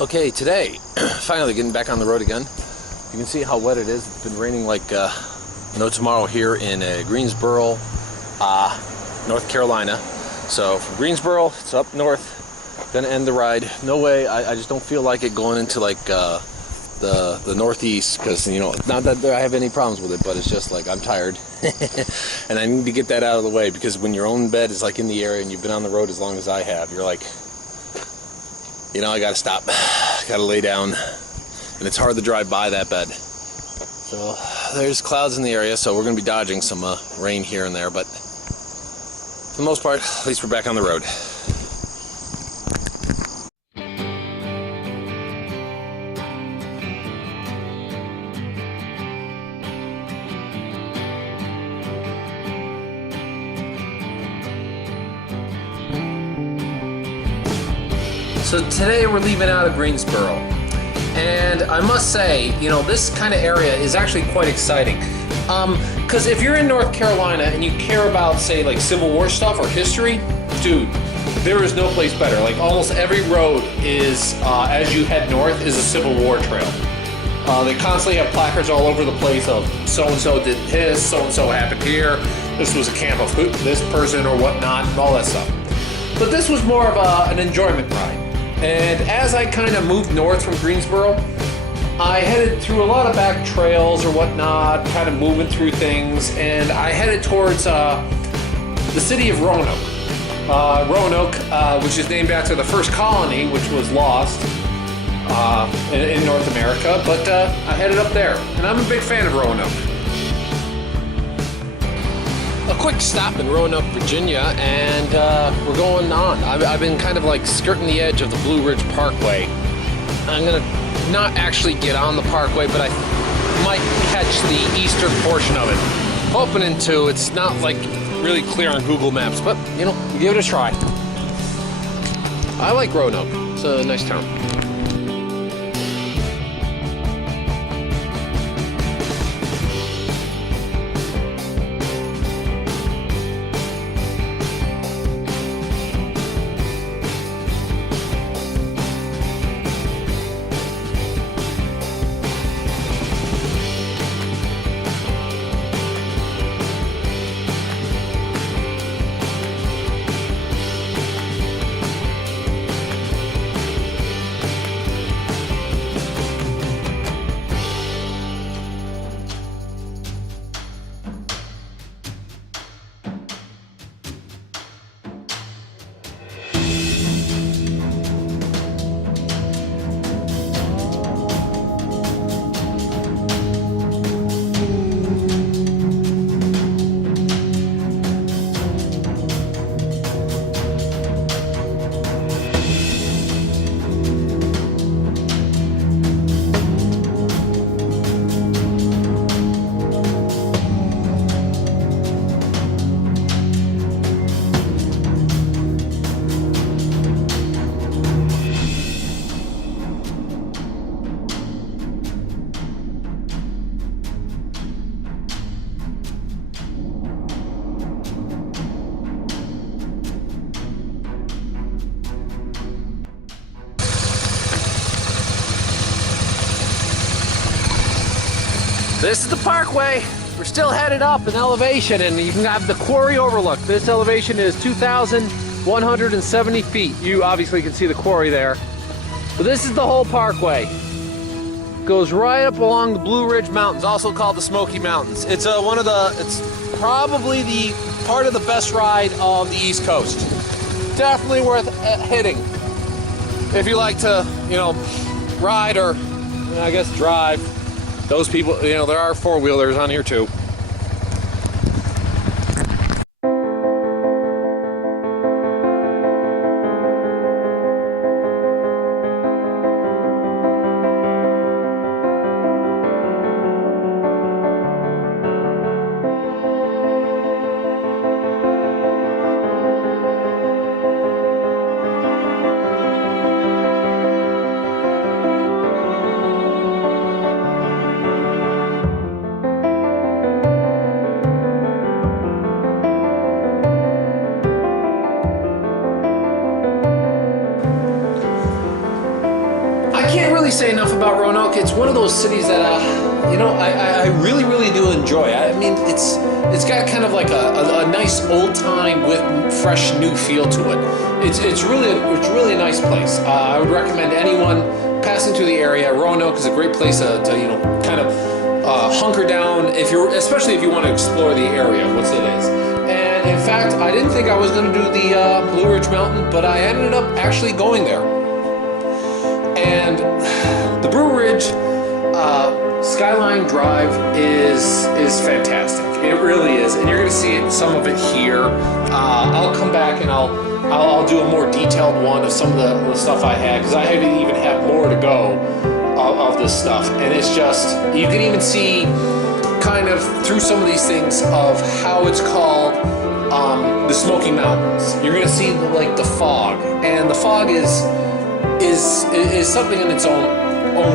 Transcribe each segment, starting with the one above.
Okay, today, finally getting back on the road again. You can see how wet it is. It's been raining like no tomorrow here in Greensboro, North Carolina. So from Greensboro, it's up north, gonna end the ride. No way, I just don't feel like it going into like the northeast, because, you know, not that I have any problems with it, but it's just like I'm tired. And I need to get that out of the way, because when your own bed is like in the area and you've been on the road as long as I have, you're like, you know, I gotta stop, gotta lay down, and it's hard to drive by that bed. So there's clouds in the area, so we're gonna be dodging some rain here and there, but for the most part, at least we're back on the road. So today we're leaving out of Greensboro, and I must say, you know, this kind of area is actually quite exciting. Because if you're in North Carolina and you care about, say, like Civil War stuff or history, dude, there is no place better. Like almost every road is, as you head north, is a Civil War trail. They constantly have placards all over the place of so-and-so did this, so-and-so happened here, this was a camp of this person or whatnot, and all that stuff. But this was more of an enjoyment ride. And as I kind of moved north from Greensboro, I headed through a lot of back trails or whatnot, kind of moving through things, and I headed towards the city of Roanoke. Roanoke, which is named after the first colony, which was lost in North America, but I headed up there, and I'm a big fan of Roanoke. A quick stop in Roanoke, Virginia, and we're going on. I've been kind of like skirting the edge of the Blue Ridge Parkway. I'm gonna not actually get on the parkway, but I might catch the eastern portion of it. Hoping to. It's not like really clear on Google Maps, but you know, give it a try. I like Roanoke. It's a nice town. This is the parkway. We're still headed up in elevation, and you can have the quarry overlook. This elevation is 2,170 feet. You obviously can see the quarry there. But this is the whole parkway. Goes right up along the Blue Ridge Mountains, also called the Smoky Mountains. It's it's probably the part of the best ride of the East Coast. Definitely worth hitting if you like to, you know, ride or, I guess, drive. Those people, you know, there are four-wheelers on here too. really say enough about Roanoke. It's one of those cities that, I really, really do enjoy. I mean, it's got kind of like a nice old time with fresh new feel to it. It's really a nice place. I would recommend anyone passing through the area. Roanoke is a great place to kind of hunker down, especially if you want to explore the area, what it is. And in fact, I didn't think I was going to do the Blue Ridge Mountain, but I ended up actually going there. And the Blue Ridge Skyline Drive is fantastic. It really is, and you're going to see some of it here. I'll come back and I'll do a more detailed one of some of the stuff I had, because I even have more to go of this stuff. And it's just, you can even see kind of through some of these things of how it's called the Smoky Mountains. You're going to see like the fog, and the fog is something in its own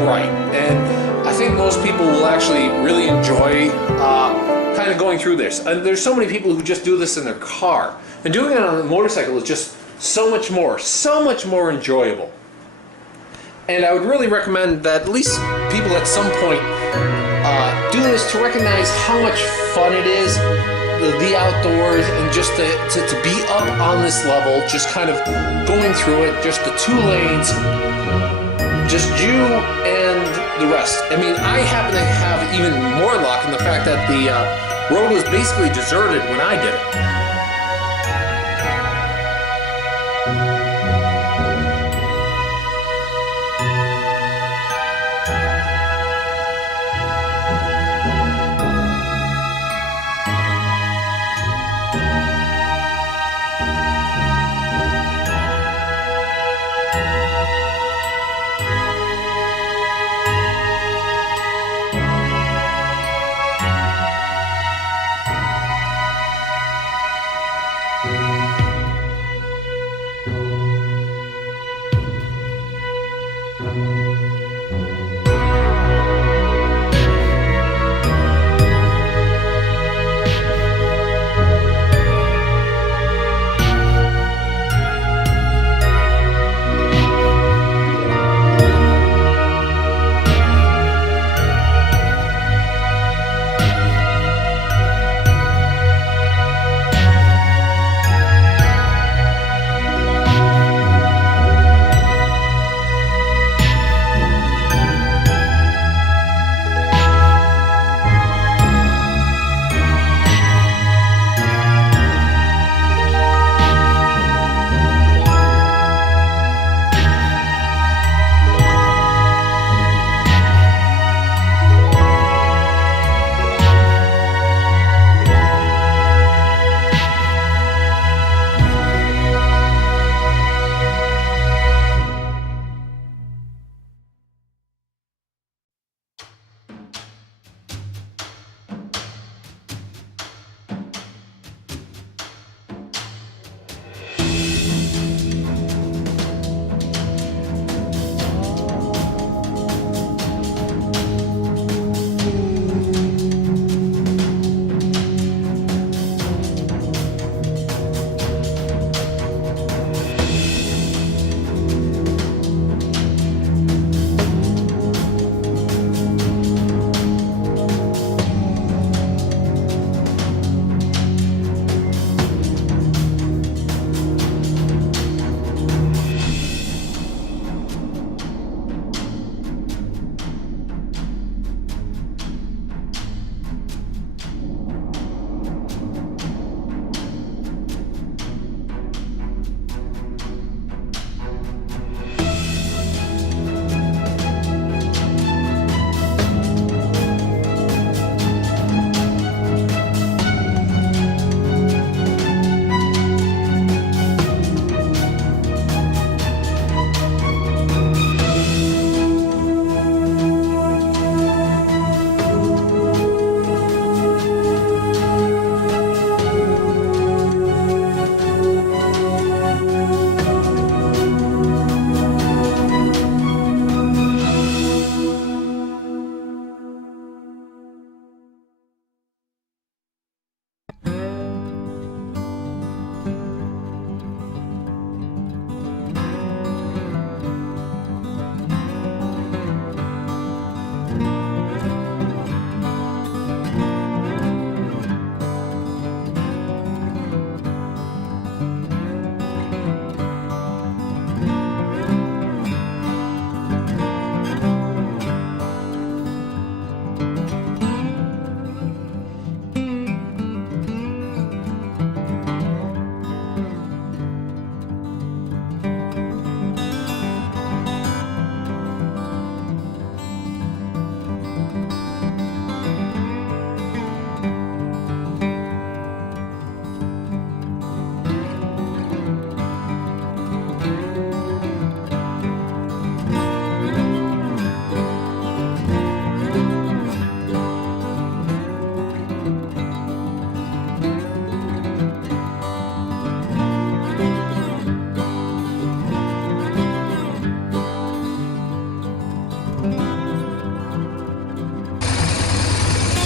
right. And I think most people will actually really enjoy kind of going through this. And there's so many people who just do this in their car. And doing it on a motorcycle is just so much more enjoyable. And I would really recommend that at least people at some point do this to recognize how much fun it is, the outdoors, and just to be up on this level, just kind of going through it, just the 2 lanes, just you and the rest. I mean, I happen to have even more luck in the fact that the road was basically deserted when I did it.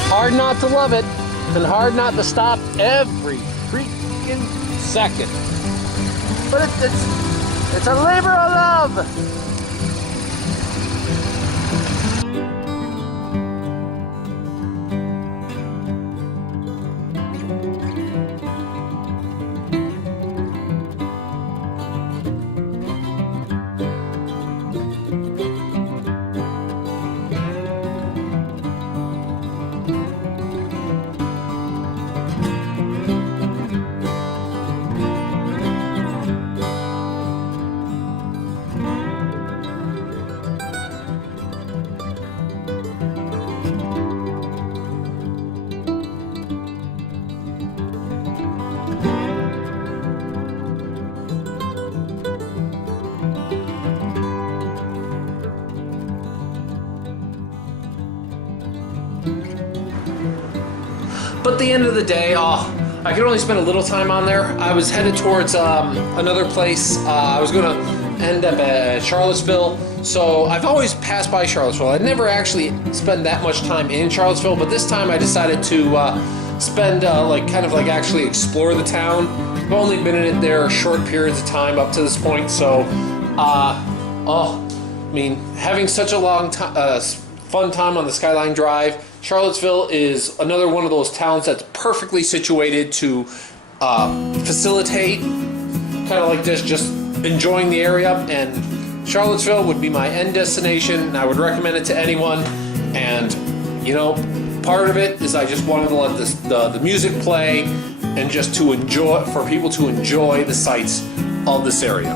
Hard not to love it, and hard not to stop every freaking second. But it's a labor of love. But at the end of the day, I could only spend a little time on there. I was headed towards another place. I was going to end up at Charlottesville. So I've always passed by Charlottesville. I'd never actually spent that much time in Charlottesville, but this time I decided to spend actually explore the town. I've only been in it there short periods of time up to this point. So, having such a long time, fun time on the Skyline Drive. Charlottesville is another one of those towns that's perfectly situated to facilitate kind of like this, just enjoying the area. And Charlottesville would be my end destination, and I would recommend it to anyone. And part of it is I just wanted to let the music play and just to enjoy, for people to enjoy the sights of this area.